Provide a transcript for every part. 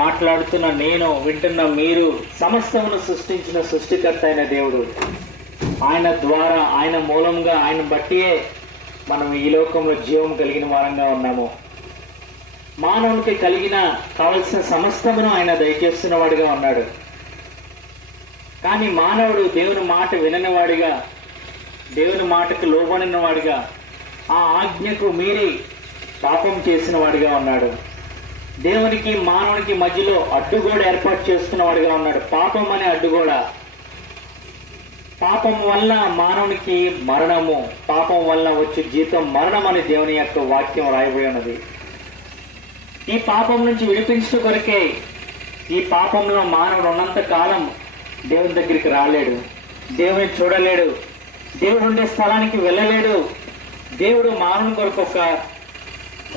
మాట్లాడుతున్న నేను, వింటున్న మీరు, సమస్తమును సృష్టించిన సృష్టికర్త అయిన దేవుడు, ఆయన ద్వారా, ఆయన మూలంగా, ఆయన బట్టియే మనం ఈ లోకంలో జీవం కలిగిన వారంగా ఉన్నాము. మానవునికి కావలసిన సమస్తమును ఆయన దయచేస్తున్న వాడిగా ఉన్నాడు. కానీ మానవుడు దేవుని మాట వినని వాడిగా, దేవుని మాటకు లోబడిన వాడిగా, ఆ ఆజ్ఞకు మీరి పాపం చేసిన వాడిగా ఉన్నాడు. దేవునికి మానవునికి మధ్యలో అడ్డుగోడ ఏర్పాటు చేసుకున్న వాడిగా ఉన్నాడు. పాపం అనే అడ్డుగోడ. పాపం వల్ల మానవునికి మరణము, పాపం వల్ల వచ్చే జీతం మరణం అని దేవుని యొక్క వాక్యం రాయబడి ఉన్నది. ఈ పాపం నుంచి విడిపించడం కొరకే, ఈ పాపంలో మానవుడు ఉన్నంత కాలం దేవుని దగ్గరికి రాలేడు, దేవుని చూడలేడు, దేవుడు ఉండే స్థలానికి వెళ్ళలేడు. దేవుడు మానవుని కొరకు ఒక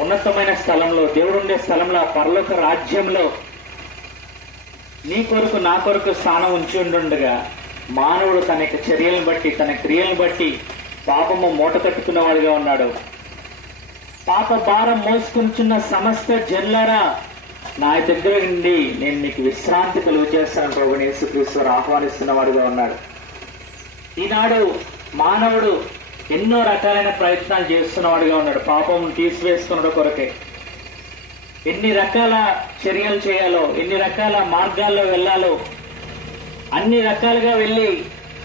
ఉన్నతమైన స్థలంలో, దేవుడు ఉండే స్థలంలో, పరలోక రాజ్యంలో నీ కొరకు నా కొరకు స్థానం ఉంచి ఉండుండగా మానవుడు తన యొక్క చర్యలను బట్టి, తన క్రియలను బట్టి పాపము మూట కట్టుకున్నవాడిగా ఉన్నాడు. పాప భారం మోసుకుంటున్న సమస్త జనులారా, నా దగ్గర నుండి నేను మీకు విశ్రాంతి కలుగు చేస్తాను ప్రభువైన యేసుక్రీస్తు ఆహ్వానిస్తున్న వాడిగా ఉన్నాడు. ఈనాడు మానవుడు ఎన్నో రకాలైన ప్రయత్నాలు చేస్తున్నవాడిగా ఉన్నాడు. పాపం తీసివేసుకున్న కొరకే ఎన్ని రకాల చర్యలు చేయాలో, ఎన్ని రకాల మార్గాల్లో వెళ్ళాలో అన్ని రకాలుగా వెళ్ళి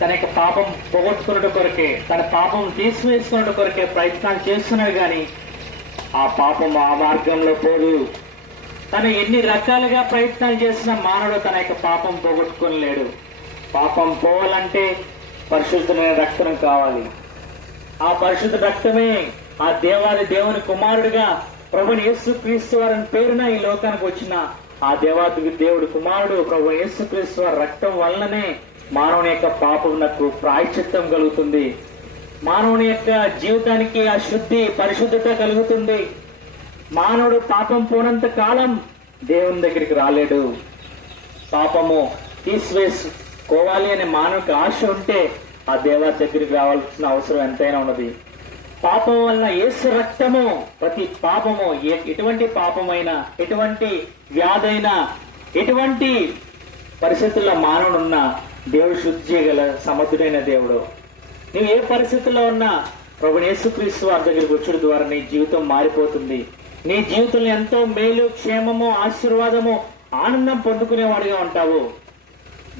తన యొక్క పాపం పోగొట్టుకున్న కొరకే, తన పాపం తీసివేసుకున్న కొరకే ప్రయత్నాలు చేస్తున్నాడు. కానీ ఆ పాపం ఆ మార్గంలో పోదు. తను ఎన్ని రకాలుగా ప్రయత్నాలు చేసిన మానవుడు తన యొక్క పాపం పోగొట్టుకోలేడు. పాపం పోవాలంటే పరిశుద్ధమైన రక్తం కావాలి. ఆ పరిశుద్ధ రక్తమే ఆ దేవాది దేవుని కుమారుడిగా ప్రభువైన యేసుక్రీస్తు వారి పేరున ఈ లోకానికి వచ్చిన ఆ దేవాది దేవుడి కుమారుడు ప్రభువైన యేసుక్రీస్తు వారి రక్తం వల్లనే మానవుని యొక్క పాపమునకు ప్రాయశ్చిత్తం కలుగుతుంది. మానవుని యొక్క జీవితానికి ఆ శుద్ధి, పరిశుద్ధత కలుగుతుంది. మానవుడు పాపం పోనంత కాలం దేవుని దగ్గరికి రాలేడు. పాపము తీసివేసుకోవాలి అనే మానవునికి ఆశ ఉంటే ఆ దేవత దగ్గరికి రావాల్సిన అవసరం ఎంతైనా ఉన్నది. పాపం వలన యేసు రక్తము, ప్రతి పాపము, ఎటువంటి పాపమైనా, ఎటువంటి వ్యాధైనా, ఎటువంటి పరిస్థితుల్లో మానవుడున్నా దేవుడు శుద్ధి చేయగల సమర్థుడైన దేవుడు. నువ్వు ఏ పరిస్థితుల్లో ఉన్నా ప్రభువైన యేసుక్రీస్తు వారి దగ్గరికి వచ్చుడు ద్వారా నీ జీవితం మారిపోతుంది. నీ జీవితంలో ఎంతో మేలు, క్షేమము, ఆశీర్వాదము, ఆనందం పొందుకునేవాడిగా ఉంటావు.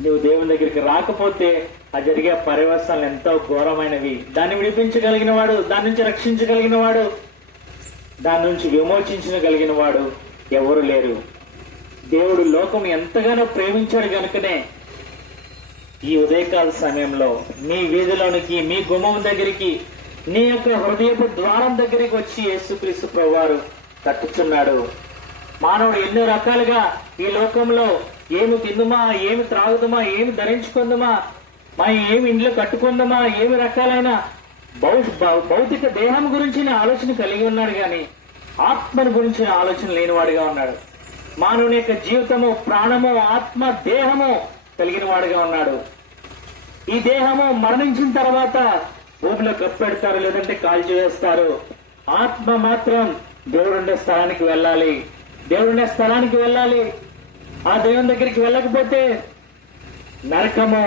నువ్వు దేవుని దగ్గరికి రాకపోతే ఆ జరిగే పర్యవసానాలు ఎంతో ఘోరమైనవి. దాన్ని విడిపించగలిగిన వాడు, దాని నుంచి రక్షించగలిగిన వాడు, దాని నుంచి విమోచించగలిగిన వాడు ఎవరు లేరు. దేవుడు లోకం ఎంతగానో ప్రేమించాడు కనుకనే ఈ ఉదయకాల సమయంలో మీ వీధిలోనికి, మీ గుమ్మం దగ్గరికి, నీ యొక్క హృదయపు ద్వారం దగ్గరికి వచ్చి యేసుక్రీస్తు ప్రభువారు తట్టుచున్నాడు. మానవుడు ఎన్నో రకాలుగా ఈ లోకంలో ఏమి తిందుమా, ఏమి త్రాగుదమా, ఏమి ధరించుకుందామా, ఏమి ఇంట్లో కట్టుకుందామా, ఏమి రకాలైన భౌతిక దేహం గురించిన ఆలోచన కలిగి ఉన్నాడు. కానీ ఆత్మను గురించిన ఆలోచన లేనివాడిగా ఉన్నాడు. మానవుని యొక్క జీవితము, ప్రాణము, ఆత్మ, దేహము కలిగిన వాడిగా ఉన్నాడు. ఈ దేహము మరణించిన తర్వాత భూమిలో కప్పెడతారు, లేదంటే కాల్చివేస్తారు. ఆత్మ మాత్రం దేవుడుండే స్థలానికి వెళ్ళాలి. దేవుడుండే స్థలానికి వెళ్ళాలి. ఆ దేవుని దగ్గరికి వెళ్ళకపోతే నరకము,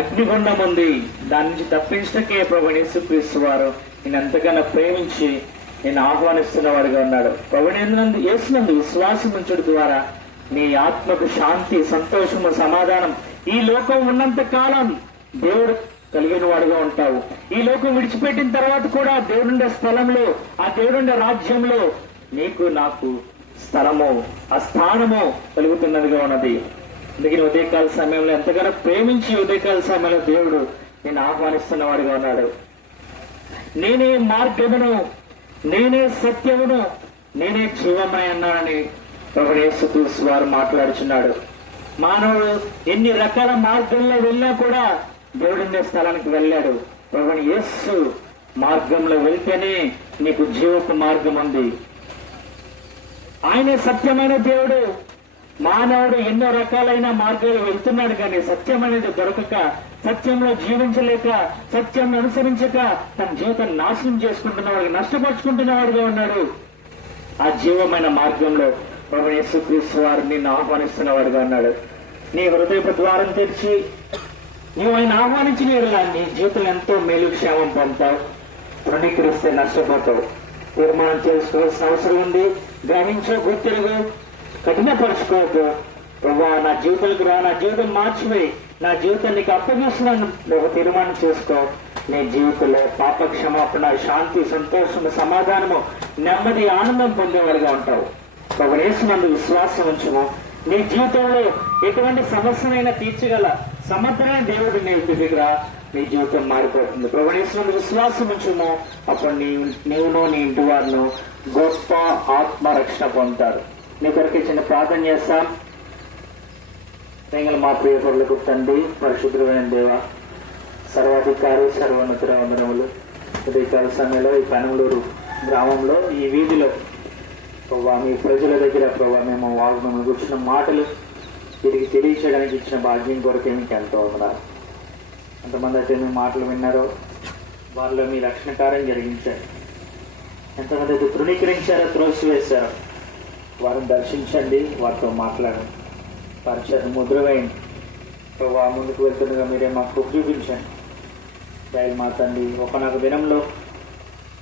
అగ్నిగుండం ఉంది. దాని నుంచి తప్పించటకే ప్రభువైన యేసుక్రీస్తు వారు నేను ఎంతగానో ప్రేమించి నేను ఆహ్వానిస్తున్న వాడిగా ఉన్నాడు. ప్రభువైన యేసునందు విశ్వాసం ఉంచడం ద్వారా నీ ఆత్మకు శాంతి, సంతోషము, సమాధానం ఈ లోకం ఉన్నంత కాలం దేవుడు కలిగిన వాడుగా ఉంటావు. ఈ లోకం విడిచిపెట్టిన తర్వాత కూడా దేవుడుండే స్థలంలో, ఆ దేవుడుండే రాజ్యంలో నీకు నాకు స్థలము, ఆ స్థానము కలుగుతున్నదిగా ఉన్నది. అందుకని ఉదయకాల సమయంలో ఎంతగానో ప్రేమించి ఉదయకాల సమయంలో దేవుడు నేను ఆహ్వానిస్తున్న వాడిగా ఉన్నాడు. నేనే మార్గమును, నేనే సత్యమును, నేనే జీవమై అన్నానని ప్రభువైన యేసుక్రీస్తు వారు మాట్లాడుచున్నాడు. మానవుడు ఎన్ని రకాల మార్గంలో వెళ్ళినా కూడా దేవుడుండే స్థలానికి వెళ్ళాడు. ప్రభువైన యేసు మార్గంలో వెళ్తేనే నీకు జీవపు మార్గం ఉంది. ఆయనే సత్యమైన దేవుడు. మానవుడు ఎన్నో రకాలైన మార్గాలు వెళ్తున్నాడు, కానీ సత్యం అనేది దొరకక, సత్యంలో జీవించలేక, సత్యం అనుసరించక తన జీవితాన్ని నాశనం చేసుకుంటున్నవాడిగా, నష్టపరుచుకుంటున్నవాడిగా ఉన్నాడు. ఆ జీవమైన మార్గంలో ప్రభు యేసుక్రీస్తు వారు నిన్ను ఆహ్వానిస్తున్న వాడుగా అన్నాడు. నీ హృదయపు ద్వారం తెరిచి నీవు ఆయన ఆహ్వానించిన ఎడల నీ జీవితంలో ఎంతో మేలు క్షేమం పొందుతావు. తృణీకరిస్తే నష్టపోతావు. తీర్మానం చేసుకోవాల్సిన అవసరం ఉంది. గ్రహించో, గుర్తిరుగు, కఠినపరుచుకోకు. ప్రభా నా జీవితాలకు రా, నా జీవితం మార్చిపోయి నా జీవితం నీకు అప్పగిస్తున్నాను ఒక తీర్మానం చేసుకో. నీ జీవితంలో పాప క్షమాపణ, శాంతి, సంతోషము, సమాధానము, నెమ్మది, ఆనందం పొందేవాడుగా ఉంటావు. ప్రభు యేసునందు విశ్వాసం ఉంచుము. నీ జీవితంలో ఎటువంటి సమస్యనైనా తీర్చగల సమర్థమైన దేవుడు నీ దగ్గర నీ జీవితం మారిపోతుంది. ప్రభు యేసునందు విశ్వాసం ఉంచుము. అప్పుడు నీవును నీ ఇంటి వారిను గొప్ప ఆత్మరక్షణ పొందుతారు. నీ కొరకు చిన్న ప్రార్థన చేస్తాం. తెంగల మా ప్రియ పరులకు తండ్రి, పరిశుద్ధమైన దేవ, సర్వాధికారి, సర్వోన్నతుల వందనములు. ఉదయకాల సమయంలో ఈ పనమలూరు గ్రామంలో ఈ వీధిలో ప్రభావ మీ ప్రజల దగ్గర ప్రభావ మేము వాగ్దానం కూర్చున్న మాటలు తిరిగి తెలియచేయడానికి ఇచ్చిన భాగ్యం కొరకే మీకు ఎంతో ఉన్నారు. ఎంతమంది అయితే మీ మాటలు విన్నారో వారిలో మీ రక్షణ కార్యం జరిగించారు. ఎంతమంది అయితే తృణీకరించారో, త్రోసివేశారో వారిని దర్శించండి, వారితో మాట్లాడండి. పరిచయం ముద్రవేయండి ప్రభావ. ముందుకు వెళ్తుండగా మీరే మాకు చూపించండి. దయలు మాతండి, ఒకనొక దినంలో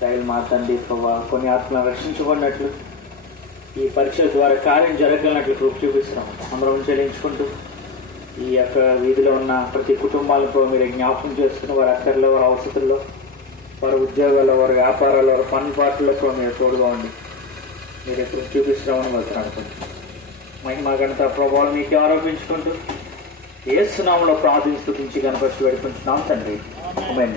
దయలు మాతండి ప్రభావ కొన్ని ఆత్మ రక్షించబడినట్లు ఈ పరీక్ష ద్వారా కార్యం జరగలిగినట్లు కృప చూపిస్తున్నాం. అందరం చెల్లించుకుంటూ ఈ యొక్క వీధిలో ఉన్న ప్రతి కుటుంబాలతో మీరు జ్ఞాపకం చేసుకుని వారి అక్కర్లో, వారి అవసరాల్లో, వారి ఉద్యోగాల్లో, వారి వ్యాపారాల్లో, వారి పన్నుపాట్లతో మీరు తోడుగా ఉండి మీరు కృప చూపిస్తున్నామని వెళ్తున్నాను. మహిమ ఘనత ప్రభావాలు మీకు ఆరోపించుకుంటూ యేసు నామములో ప్రార్థించి స్తుతించి గణపతి వేడుకుంటున్నాం తండ్రి. ఆమేన్.